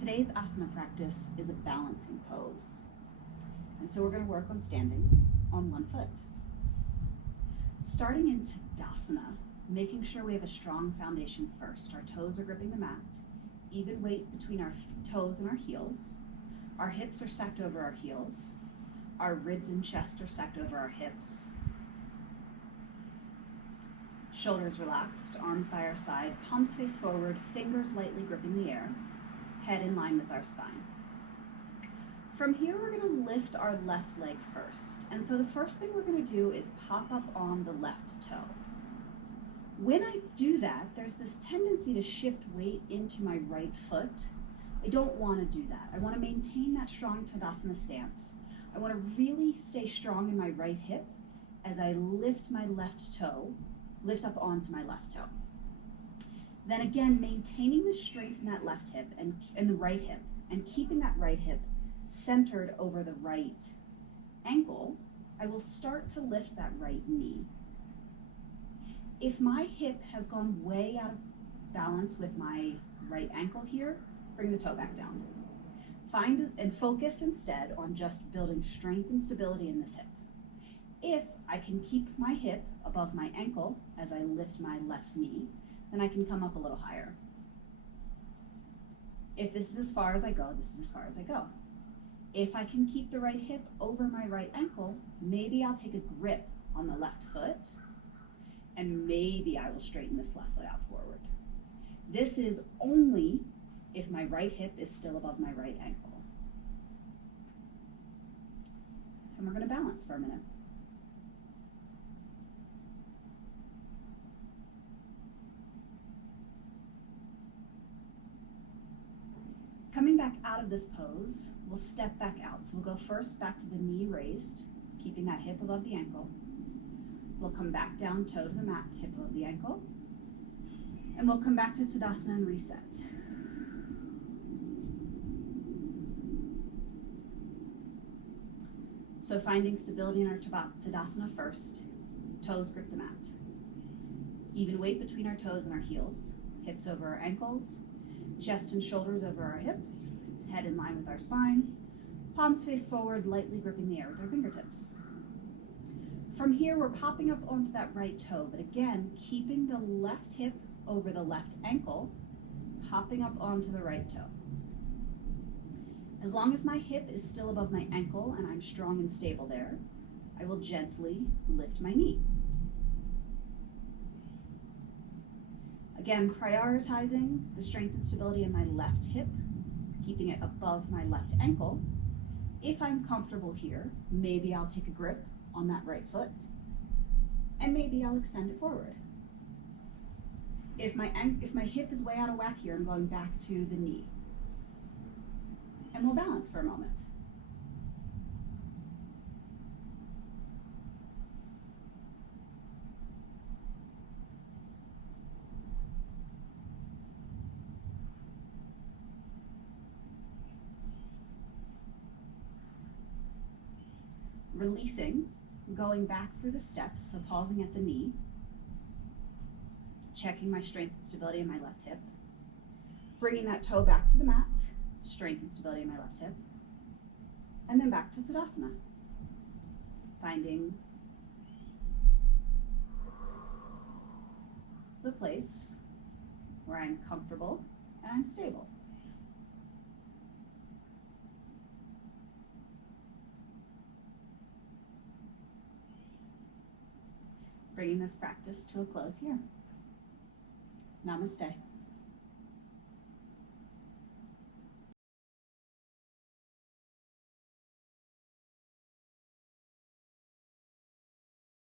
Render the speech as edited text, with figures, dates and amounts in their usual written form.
Today's asana practice is a balancing pose. And so we're going to work on standing on one foot. Starting in Tadasana, making sure we have a strong foundation first. Our toes are gripping the mat, even weight between our toes and our heels. Our hips are stacked over our heels. Our ribs and chest are stacked over our hips. Shoulders relaxed, arms by our side, palms face forward, fingers lightly gripping the air, head in line with our spine. From here, we're going to lift our left leg first. And so the first thing we're going to do is pop up on the left toe. When I do that, there's this tendency to shift weight into my right foot. I don't want to do that. I want to maintain that strong Tadasana stance. I want to really stay strong in my right hip as I lift my left toe, lift up onto my left toe. Then again, maintaining the strength in that left hip and the right hip, and keeping that right hip centered over the right ankle, I will start to lift that right knee. If my hip has gone way out of balance with my right ankle here, bring the toe back down. Find and focus instead on just building strength and stability in this hip. If I can keep my hip above my ankle as I lift my left knee, then I can come up a little higher. If this is as far as I go, this is as far as I go. If I can keep the right hip over my right ankle, maybe I'll take a grip on the left foot, and maybe I will straighten this left foot out forward. This is only if my right hip is still above my right ankle. And we're going to balance for a minute. Coming back out of this pose, we'll step back out. So we'll go first back to the knee raised, keeping that hip above the ankle. We'll come back down, toe to the mat, hip above the ankle. And we'll come back to Tadasana and reset. So finding stability in our Tadasana first, toes grip the mat. Even weight between our toes and our heels, hips over our ankles, chest and shoulders over our hips, head in line with our spine, palms face forward, lightly gripping the air with our fingertips. From here, we're popping up onto that right toe, but again, keeping the left hip over the left ankle, popping up onto the right toe. As long as my hip is still above my ankle and I'm strong and stable there, I will gently lift my knee. Again, prioritizing the strength and stability in my left hip, keeping it above my left ankle. If I'm comfortable here, maybe I'll take a grip on that right foot, and maybe I'll extend it forward. If my hip is way out of whack here, I'm going back to the knee. And we'll balance for a moment. Releasing, going back through the steps, so pausing at the knee, checking my strength and stability in my left hip, bringing that toe back to the mat, strength and stability in my left hip, and then back to Tadasana. Finding the place where I'm comfortable and I'm stable. Bringing this practice to a close here. Namaste.